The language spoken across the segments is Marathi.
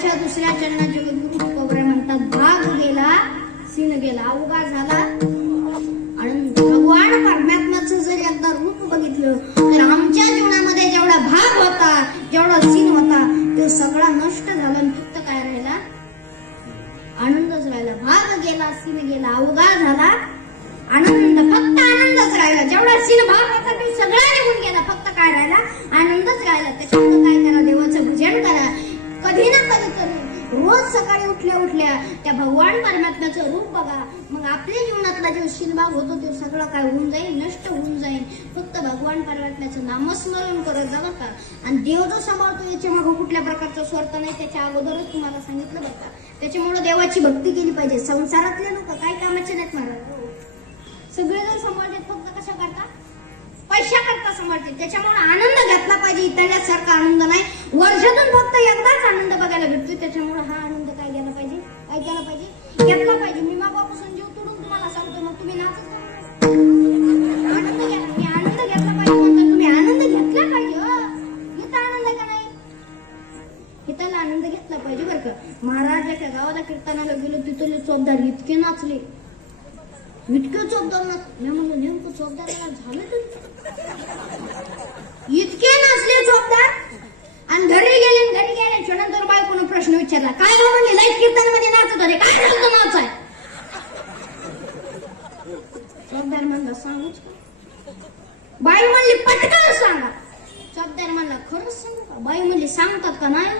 देवाच्या दुसऱ्या चरणात जगद्गुरु तुकोबराय म्हणतात, भाग गेला सीन गेला अवघा झाला आनंद. भगवान परमात्म्याचं जर एकदा रूप बघितलं तर आमच्या जीवनामध्ये जेवढा भाग होता, जेवढा सीन होता, तो सगळा नष्ट झाला आणि फक्त काय राहिला? आनंदच राहिला. भाग गेला सीन गेला अवघा झाला आनंद, फक्त आनंदच राहिला. जेवढा सीन भाग होता तो सगळा निघून गेला, फक्त काय राहिला? आनंदच राहिला. त्याच्यामुळे काय करा? देवाचं भजन करा. कधी ना कधी तरी रोज सकाळी उठल्या उठल्या त्या भगवान परमात्म्याचं रूप बघा. मग आपल्या जीवनातला जो शिलभाग होतो ते सगळं काय होऊन जाईल? नष्ट होऊन जाईल. फक्त भगवान परमात्म्याचं नामस्मरण करत जा बरं का. आणि देव जो सांभाळतो याच्या मागे कुठल्या प्रकारचा स्वार्थ नाही, त्याच्या अगोदरच तुम्हाला सांगितलं बरं का. त्याच्यामुळे देवाची भक्ती केली पाहिजे. संसारातले लोक काय कामाचे नाहीत महाराज. सगळेजण सांभाळतात, फक्त कशा करता? पैशा करता सांभाळतात. त्याच्यामुळे आनंद घेतला पाहिजे. इतरल्यासारखा आनंद नाही. वर्षातून फक्त एकदाच आनंद बघायला भेटतो. त्याच्यामुळे हा आनंद काय घ्यायला पाहिजे? काय केला पाहिजे? घेतला पाहिजे. मी मागापासून जीव तोडून तुम्हाला सांगतो, मग तुम्ही नाचत का? आनंद घ्या. मी आनंद घेतला पाहिजे म्हणतो, तुम्ही आनंद घेतला पाहिजे. इथं आनंद का नाही? इथला आनंद घेतला पाहिजे बरं का. महाराज एका गावाला कीर्तनाला गेलो, तिथले चोपदार इतके नाचले, इतके चोपदार नाचले. मी म्हणलं नेमकं चोपदार झालं तरी इतके नाचले चोपदार. आणि घरी गेले नंतर बायकोनं प्रश्न विचारला, काय हो म्हणले? लाईट कीर्तनामध्ये नाचत होते, काय झालं नाच आहे? चोपदार म्हणला सांगूच का? बाई म्हणली पटकन सांगा. चोपदार म्हणला खरंच सांगू का? बाई म्हणली सांगतात का नाही?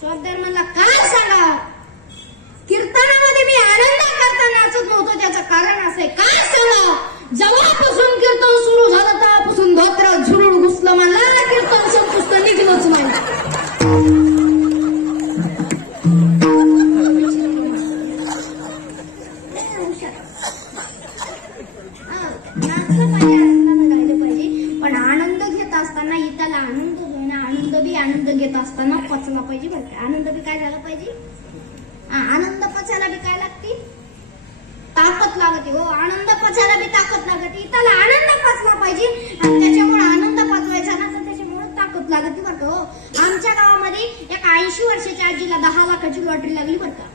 चोपदार म्हणला काय सांगा? कीर्तनामध्ये मी आनंद करता नाचत नव्हतो, त्याचं कारण असं आहे. काय सांगा? जेव्हापासून कीर्तन सुरू झालं तेव्हापासून धोत्र झुरळ घुसलं, मला कीर्तन संपुष्ट निघलंच नाही. नाचलं पाहिजे, आनंदानं गायलं पाहिजे. पण आनंद घेत असताना इथला आनंद जो आहे ना, आनंद घेत असताना पचला पाहिजे बरं का. आनंद बी काय झाला पाहिजे? आनंद पचायला बी काय लागते? ताकद लागते. हो, आनंद पचायला बी ताकद लागते. इथला आनंद पचला पाहिजे आणि त्याच्यामुळे आनंद पचवायचा ना, तर त्याच्यामुळे ताकद लागते बरं का. हो, आमच्या गावामध्ये एक 80 वर्षाच्या आजीला 10 लाखाची लॉटरी लागली बरं का.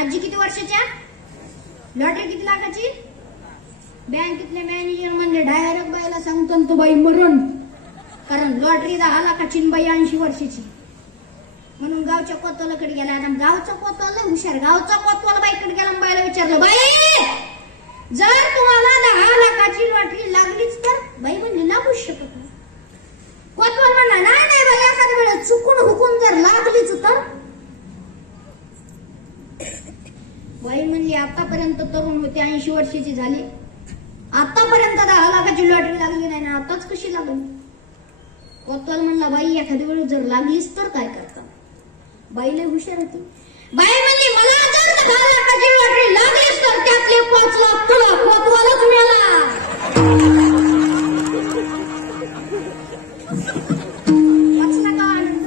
आजी किती वर्षाच्या? लॉटरी किती लाखाची? बँकेतले मॅनेजर म्हणले डायरेक्ट बाईला सांगतो तो बाई मरण, कारण लॉटरी 10 लाखाची बाई 80 वर्षाची. म्हणून गावच्या कोतवालाकडे गेला. आणि गावचा कोतवाल हुशार. गावचा कोतवाल बाईकडे गेला, बाईला विचारलं, बाई जर तुम्हाला 10 लाखाची लॉटरी लागलीच तर? बाई म्हणली लागूच शकत नाही. कोतवाल म्हणला नाही बाई, एखाद्या वेळेस चुकून हुकून जर लागलीच तर? बाई म्हणली आतापर्यंत तरुण होते, 80 वर्षाची झाली, आतापर्यंत 10 लाखाची लॉटरी लागली नाही ना, आताच कशी लागली? कोतवाल म्हणला बाई एखाद्या वेळेस जर लागलीच तर काय करता? बाईला हुशार होती. बाई म्हणली मला जर 10 लाखाची लॉटरी लागलीच तर त्यातले 5 लाख तुला कोतवालच मिळाला. पचला का आनंद?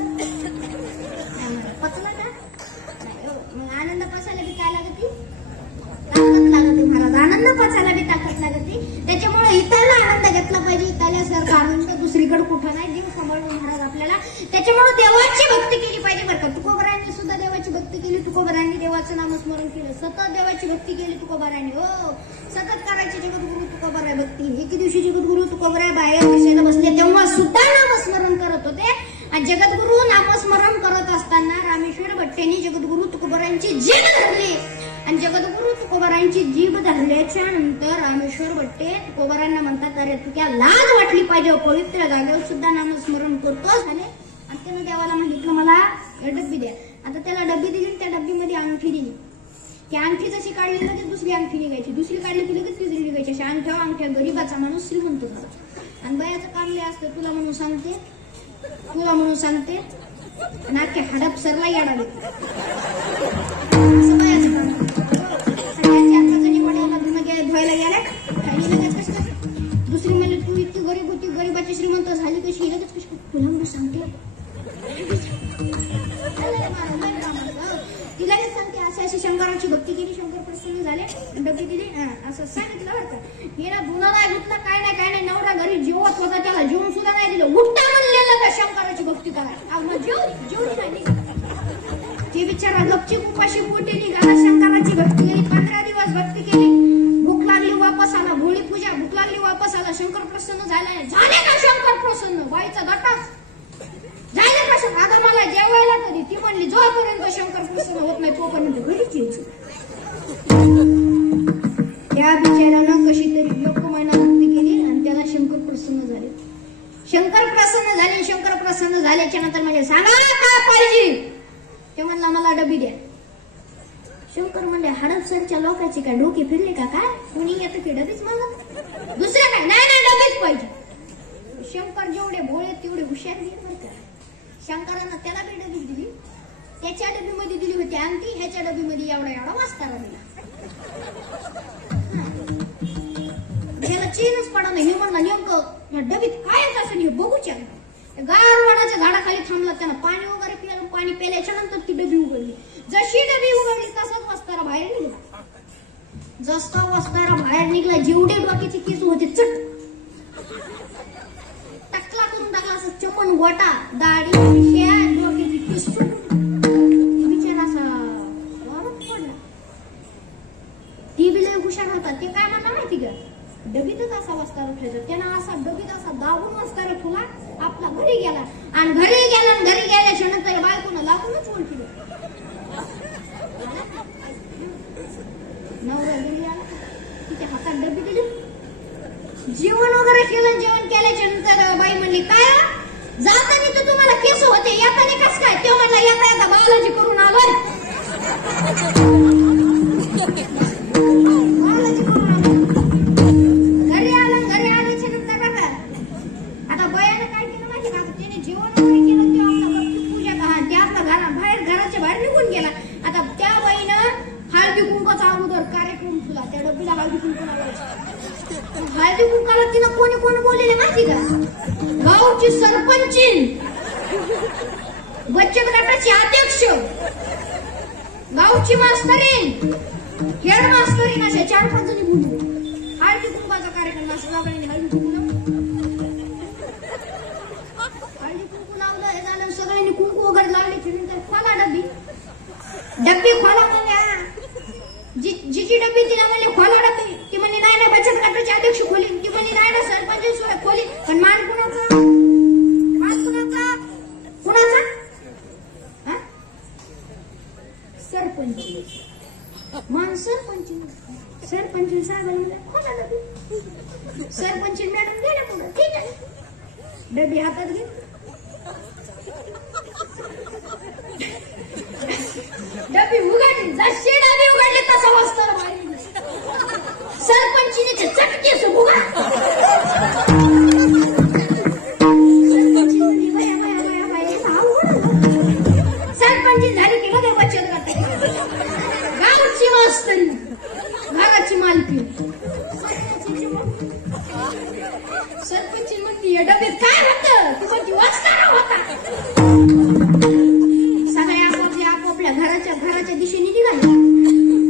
पचला का? मग आनंद पचायला बी काय लागते? ताकद लागते महाराज. आनंद पचायला बी ताकद लागते. त्याच्यामुळे इथला आनंद घेतला पाहिजे. इथल्यासारखा आनंद दुसरीकडे कुठं नाही. देव सांभाळतो महाराज आपल्याला. त्याच्यामुळे देवाची भक्ती केली पाहिजे बरं का. तुकोबरायांनी सुद्धा देवाची भक्ती केली. तुकोबरायांनी देवाचं नामस्मरण केलं. सतत देवाची भक्ती केली तुकोबरायांनी. हो, सतत करायची. जगद्गुरु तुकोबराय भक्ती. एके दिवशी जगद्गुरु तुकोबराय बाहेर दिसायला बसले, तेव्हा सुद्धा नामस्मरण करत होते. आणि जगद्गुरु नामस्मरण करत असताना रामेश्वर भट्टेंनी जगद्गुरु तुकोबरायांची जीभ धरली. आणि जगद्गुरु तुकोबरायांची जीभ धरल्याच्या नंतर रामेश्वर भट्टे तुकोबरायांना म्हणतात, अरे तुझ्या लाज वाटली पाहिजे, पवित्र जागेवर सुद्धा नामस्मरण करतो झाले. आणि त्यानं देवाला सांगितलं मला डब्बी द्या. आता त्याला डब्बी दिली, त्या डब्बीमध्ये अंगठी दिली. त्या अंगठी जशी काढली लगेच दुसरी अंगठी निघायची, दुसरी काढली की लगेच तिसरी निघायची. अशा अंगठ्या गरीबाचा माणूस श्रीमंत झाला. आणि बयाचं काम लय असतं, तुला म्हणून सांगते आणि अख्ख्या हडप सरला याडा देते. असं बयाचं काम. सगळ्यांच्या हाताची वड्याला धुवायला गेल्या लगेच कसं. दुसरी म्हणजे तू इतकी गरीब होती, गरीबाची श्रीमंत झाली कशी? लगेच कशी तुला म्हणून सांगते. ती लगेच सांगते अशी शंकराची भक्ती केली, शंकर प्रसन्न झाले, डब्बी दिली, असं सांगितलं बरं का. हिला धुणं नाही धुतलं, काय नाही. नवरा घरी जेवत होता, त्याला जेवण सुद्धा नाही दिलं. उठता म्हणलेलं का शंकराची भक्ती करा. जेवली नाही. बिचारा गपचीप उपाशी पोटी निघाला. शंकराची भक्ती केली, 15 दिवस भक्ती केली. भूक लागली वापस आला. भोळी पूजा, भूक लागली वापस आला. शंकर प्रसन्न झाले. झाले का शंकर प्रसन्न? बाईचा दटाच झाले का शंकर? आता मला जेवायला कधी? ती म्हणली जोपर्यंत शंकर प्रसन्न होत नाही तोपर्यंत घरीच यायचं. त्या बिचाऱ्यानं कशी तरी लोकमान्य भक्ती केली आणि त्याला शंकर प्रसन्न झाले. शंकर प्रसन्न झाले. शंकर प्रसन्न झाल्याच्या नंतर म्हणजे सांगा काय पाहिजे? ते म्हणला मला डबी द्या. शंकर म्हणले हडपसरच्या लोकांची काय डोके फिरले का काय? कोणी येतं की डबीच मागत? दुसरं काय? नाही नाही डबीच पाहिजे. शंकर जेवढे भोळे तेवढे हुशार गेले बरं का. शंकरानं त्याला बी डबी दिली. त्याच्या डबीमध्ये दिली होती अंगठी, ह्याच्या डबीमध्ये एवढा एवढा वास्तारा दिला. त्याला चेनच पडा नाही. हे म्हणला नेमकं डबीत काय असं नाही बघूच्या. गारवाडाच्या झाडाखाली थांबला. त्यानं पाणी वगैरे पिलं. पाणी प्यायल्याच्या नंतर ती डबी उघडली. जशी डबी उघडली तसाच वस्तारा बाहेर निघला. जसा वस्तारा बाहेर निघला जेवढे डोक्याची केस होते चट टकला करून टाकला. असं चपन गोटा दाढी डोक्याची केस बिचारा असा वाळत पडला. ती बी लय हुशार होता. ते काय म्हणला माहिती का? डबीतच असा वस्तारा ठेवला. त्यानं असा डबीत असा दाबून वस्तारा ठेवला. आपला घरी गेला आणि घरी गेल्याच्या नंतर बायकोनं लागूनच ओळखलं. नवरा घरी आला. तिच्या हातात डबी दिली. जेवण वगैरे केलं. जेवण केल्याच्या नंतर बाई म्हणली काय जाताना तर तुम्हाला केस होते, येताना कस काय? ते म्हणला येता येता बालाजी करून आलोय. बालाजी करून आलो. घरी आल्याच्या नंतर बघा आता बयानं काय केलं माहिती का? त्याने जेवण वगैरे केलं. ते आपला पूजा का ते आपला घराच्या बाहेर निघून गेला. आता त्या बाईनं हळदी कुंकाचा अगोदर कार्यक्रम ठेवला. त्या डबीला हळदी कुंकू लावायची. हळदी कुंकाला तिनं कोणी कोण बोललेले माहिती का? गावची सरपंचीन, बचत गटाची अध्यक्ष, गावची मास्तरीन, हेड मास्तरीन अशा 4-5 जणी बोलले. हळदी कुंकाचा कार्यक्रम असं सगळ्यांनी हळदी कुंकू लावलं. हे झालं. सगळ्यांनी कुंकू वगैरे लावली. नंतर खोला डब्बी खोला म्हणल्या. जिची डब्बी तिला म्हणले खोला डब्बी. ती म्हणे नाही ना बचत गटाचे अध्यक्ष खोली. ती म्हणे नाही ना सरपंच खोली. पण मान कुणाचा? मान कुणाचा? सरपंच. मान सरपंच साहेबांना म्हणलं खोला डब्बी. सरपंच मॅडम गेल्या पुढं. ठीक आहे डब्बी हातात घे. डबी उघडली. जशी डबी उघडली तसा वस्तारा बाहेर निघाला. सरपंचीने चटके सुभुगा. सरपंची झाली की बघा बचत गट. गावची मास्तरी, घराची मालकी. सरपंची म्हणती या डब्यात काय होतं? ती म्हणती वस्तारा होता. घराच्या दिशेने निघाले.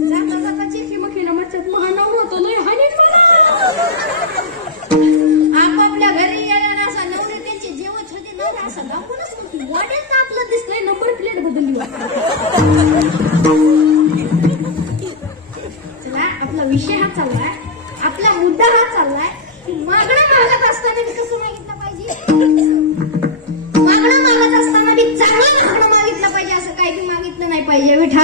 जाता जाता चिखीमुखीला मच्छत महानाव होतं लय हानीन मला. आपापल्या घरी गेल्यानं असा नवरे त्यांचे जेवत होते. नवरा असा दाखवूनच होती. वाड्यात आपलं दिसलंय नंबर प्लेट बदलली. चला आपला विषय हा चाललाय. आपला मुद्दा हा चाललाय की मागणं मागत असताना मी कसं मागितलं पाहिजे? मागणं मागत असताना मी चांगलं मागणं मागितलं पाहिजे. असं काही बी मागितलं नाही पाहिजे. विठा